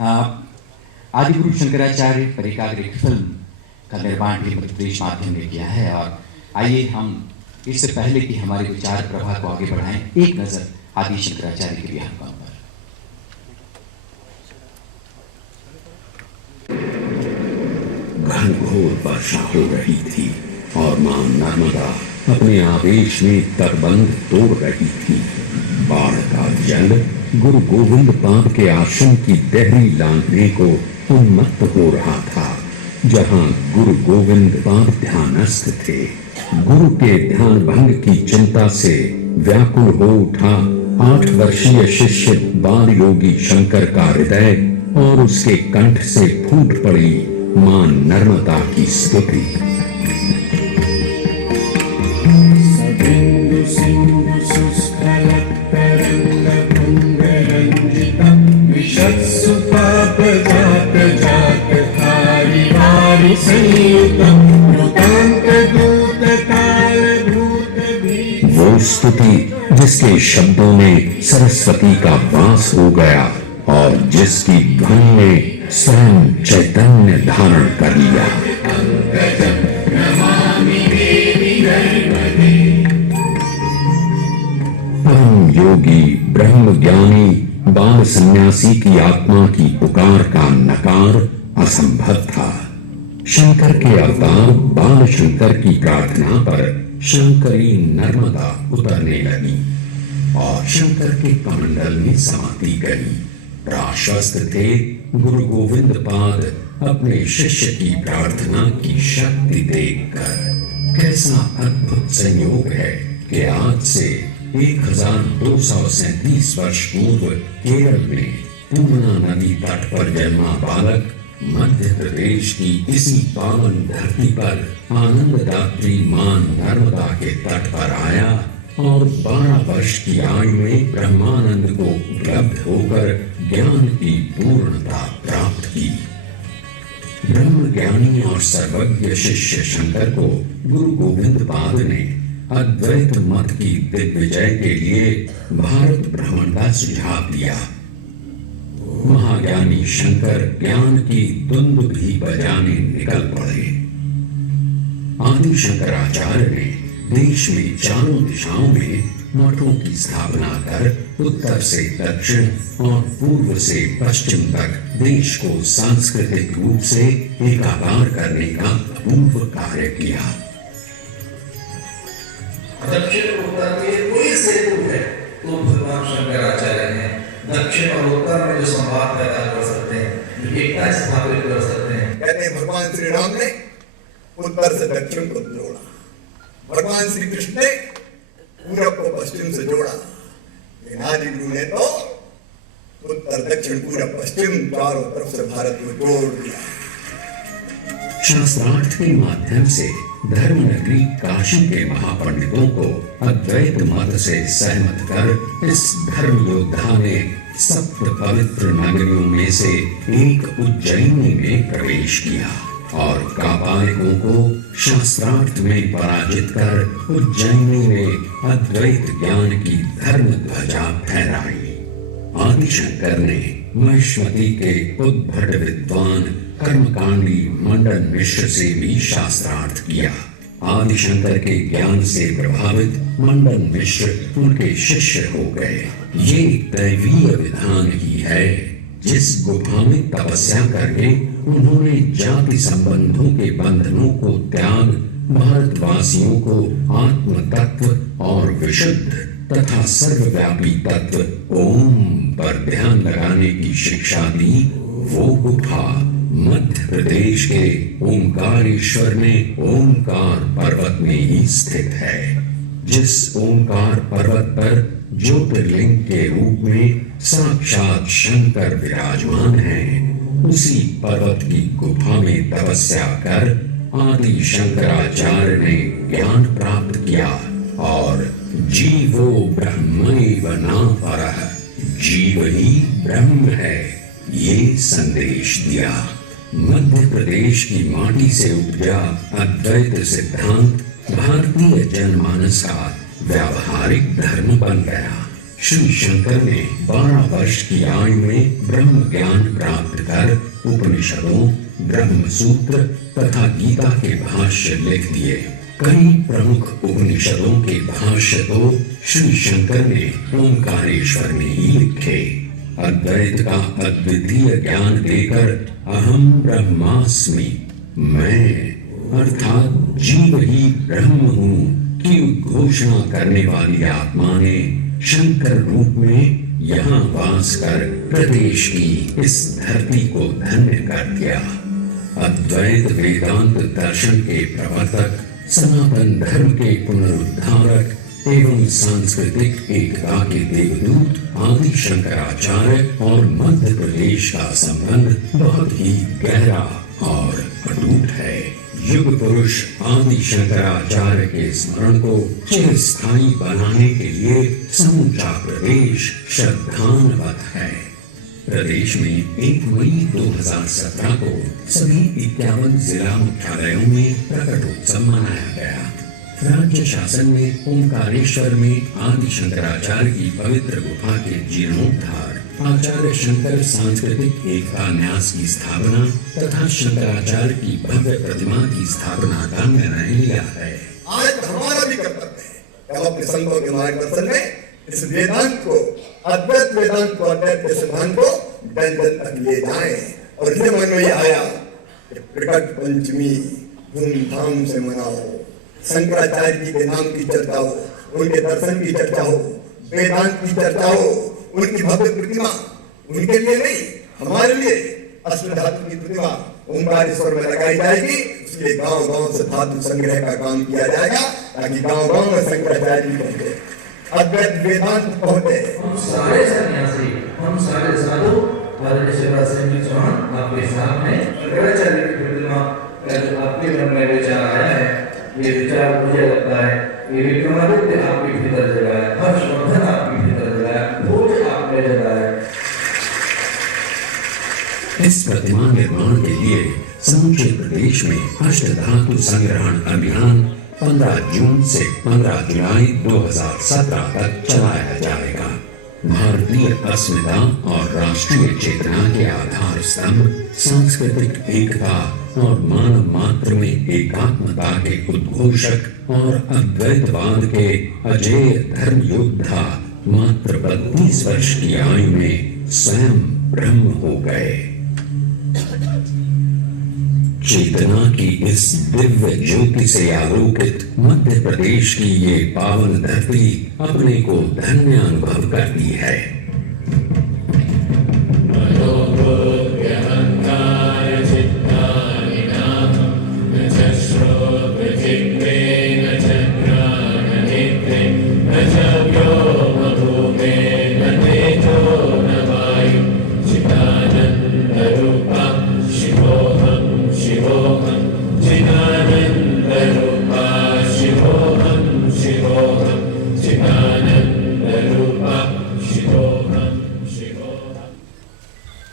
आदिगुरु शंकराचार्य पर एकाग्र फिल्म का निर्माण भी मध्य प्रदेश माध्यम ने किया है। और आइए हम इससे पहले कि हमारे विचार प्रवाह को आगे बढ़ाएं, एक नजर आदि शंकराचार्य के विहंगम पर। घनघोर वर्षा हो रही थी और मां नर्मदा अपने आवेश में तटबंध तोड़ रही थी। बाढ़ का जल गुरु गोविंद पाद के आश्रम की देहरी लांघने को उन्मत्त हो रहा था, जहां गुरु गोविंद पाद ध्यानस्थ थे। गुरु के ध्यान भंग की चिंता से व्याकुल हो उठा 8 वर्षीय शिष्य बाल योगी शंकर का हृदय, और उसके कंठ से फूट पड़ी मां नर्मदा की स्तुति। वो स्तुति जिसके शब्दों में सरस्वती का वास हो गया और जिसकी ध्वनि ने स्वयं चैतन्य धारण कर लिया। परम योगी ब्रह्म ज्ञानी बाल सन्यासी की आत्मा की पुकार का नकार असंभव था। शंकर के अवतार बाल शंकर की प्रार्थना पर शंकरी नर्मदा उतरने लगी और शंकर के कमंडल में समाती गई। प्राश्वस्त थे गुरु गोविंद पाद अपने शिष्य की प्रार्थना की शक्ति देखकर। कैसा अद्भुत संयोग है कि आज से 1237 वर्ष पूर्व केरल में पूर्णा नदी तट पर जन्मा बालक मध्य प्रदेश की इसी पावन धरती पर आनंददात्री मां नर्मदा के तट पर आया और 12 वर्ष की आयु में ब्रह्मानंद को उपलब्ध होकर ज्ञान की पूर्णता प्राप्त की। ब्रह्म ज्ञानी और सर्वज्ञ शिष्य शंकर को गुरु गोविंद पाद ने अद्वैत मत की दिग्विजय के लिए भारत भ्रमण का सुझाव दिया। महाज्ञानी शंकर ज्ञान की धुन भी बजाने निकल पड़े। आदि शंकराचार्य ने देश में चारों दिशाओं में मठों की स्थापना कर उत्तर से दक्षिण और पूर्व से पश्चिम तक देश को सांस्कृतिक रूप से एकाकार करने का अपूर्व कार्य किया। दक्षिण उत्तर के कोई सेतु है तो भगवान शंकराचार्य ने दक्षिण और उत्तर में जो संवाद पैदा कर सकते हैं, एकता स्थापित कर सकते हैं। कहते हैं भगवान श्री राम ने उत्तर से दक्षिण को जोड़ा, भगवान श्री कृष्ण ने पूरब को पश्चिम से जोड़ा, लेकिन आदि गुरु ने तो उत्तर दक्षिण पूरब पश्चिम चारों तरफ से भारत को जोड़ दिया। शास्त्रार्थ के माध्यम से धर्म नगरी काशी के महापंडितों को अद्वैत मत से सहमत कर इस धर्म योद्धा ने सप्त पवित्र नगरियों में से एक उज्जैनी में प्रवेश किया और कापालिकों को शास्त्रार्थ में पराजित कर उज्जैनी में अद्वैत ज्ञान की धर्म ध्वजा फहराई। आदिशंकर ने महेश्वती के उद्भट विद्वान कर्मकांडी मंडन मिश्र से भी शास्त्रार्थ किया। आदिशंकर के ज्ञान से प्रभावित मंडन मिश्र उनके शिष्य हो गए। ये दैवीय विधान ही है। जिस गुफा में तपस्या करके उन्होंने जाति संबंधों के बंधनों को त्याग भारतवासियों को आत्म तत्व और विशुद्ध तथा सर्वव्यापी तत्व ओम पर ध्यान लगाने की शिक्षा दी, वो गुफा मध्य प्रदेश के ओंकारेश्वर में ओंकार पर्वत में ही स्थित है। जिस ओंकार पर्वत पर ज्योतिर्लिंग के रूप में साक्षात शंकर विराजमान हैं, उसी पर्वत की गुफा में तपस्या कर आदि शंकराचार्य ने ज्ञान प्राप्त किया और जीवो ब्रह्मैव नापरः, जीव ही ब्रह्म है, ये संदेश दिया। मध्य प्रदेश की माटी से उपजा अद्वैत सिद्धांत भारतीय जनमानस का व्यावहारिक धर्म बन गया। श्री शंकर ने 12 वर्ष की आयु में ब्रह्म ज्ञान प्राप्त उपनिषदों, ब्रह्म सूत्र तथा गीता के भाष्य लिख दिए। कई प्रमुख उपनिषदों के भाष्य तो श्री शंकर ने ओंकारेश्वर में ही लिखे। अद्वैत का अद्वितीय ज्ञान देकर अहम ब्रह्मास्मि, मैं अर्थात जीव ही ब्रह्म हूँ की घोषणा करने वाली आत्मा ने शंकर रूप में यहाँ वास कर प्रदेश की इस धरती को धन्य कर दिया। अद्वैत वेदांत दर्शन के प्रवर्तक, सनातन धर्म के पुनरुद्धारक एवं सांस्कृतिक एकता के देवदूत आदि शंकराचार्य और मध्य प्रदेश का संबंध बहुत ही गहरा और अटूट है। युग पुरुष आदि शंकराचार्य के स्मरण को चिरस्थायी बनाने के लिए समूचा प्रदेश श्रद्धान्वित है। प्रदेश में 1 मई 2017 को सभी 51 जिला मुख्यालयों में प्रकटोत्सव मनाया गया। राज्य शासन ने ओंकारेश्वर में आदि शंकराचार्य की पवित्र गुफा के जीर्णोद्धार, आचार्य शंकर सांस्कृतिक एकता न्यास की स्थापना तथा शंकराचार्य की भव्य प्रतिमा की स्थापना का निर्णय लिया है। आज हमारा भी कर्तव्य है हम अपने संतों के मार्गदर्शन में इस वेदांत को, अद्वैत वेदांत को, अद्वैत के सिद्धांत को जन जन तक ले जाएं। और इसलिए मन में आया कि प्रकट पंचमी धूमधाम से मनाओ, शंकराचार्य जी के नाम की चर्चा हो, उनके दर्शन की चर्चा हो, वेदांत की चर्चा हो, उनकी भव्य प्रतिमा उनके लिए नहीं हमारे लिए अष्ट धातु की प्रतिमा ओंकारेश्वर में लगाई जाएगी। इसलिए गांव गांव से धातु संग्रह का काम किया जाएगा ताकि गांव गांव में शंकराचार्य जी पहुंचे, अद्वैत वेदांत पहुंचे। हम सारे सन्यासी, हम सारे साधु आदरणीय शिवराज सिंह जी चौहान आपके सामने शंकराचार्य की प्रतिमा का जो आपके मन में विचार आया है, ये विचार मुझे लगता है ये विक्रमादित्य आपके भीतर जगाया, हर्षवर्धन आपके भीतर जगाया, भोज आपने जगाया। इस प्रतिमा निर्माण के लिए समूचे प्रदेश में अष्ट धातु संग्रहण अभियान 15 जून से 15 जुलाई 2017 तक चलाया जाएगा। भारतीय अस्मिता और राष्ट्रीय चेतना के आधार स्तंभ, सांस्कृतिक एकता और मानव मात्र में एकात्मता के उद्घोषक और अद्वैतवाद के अजेय धर्म योद्धा मात्र 32 वर्ष की आयु में स्वयं ब्रह्म हो गए। चेतना की इस दिव्य ज्योति से आलोकित मध्य प्रदेश की ये पावन धरती अपने को धन्य अनुभव करती है।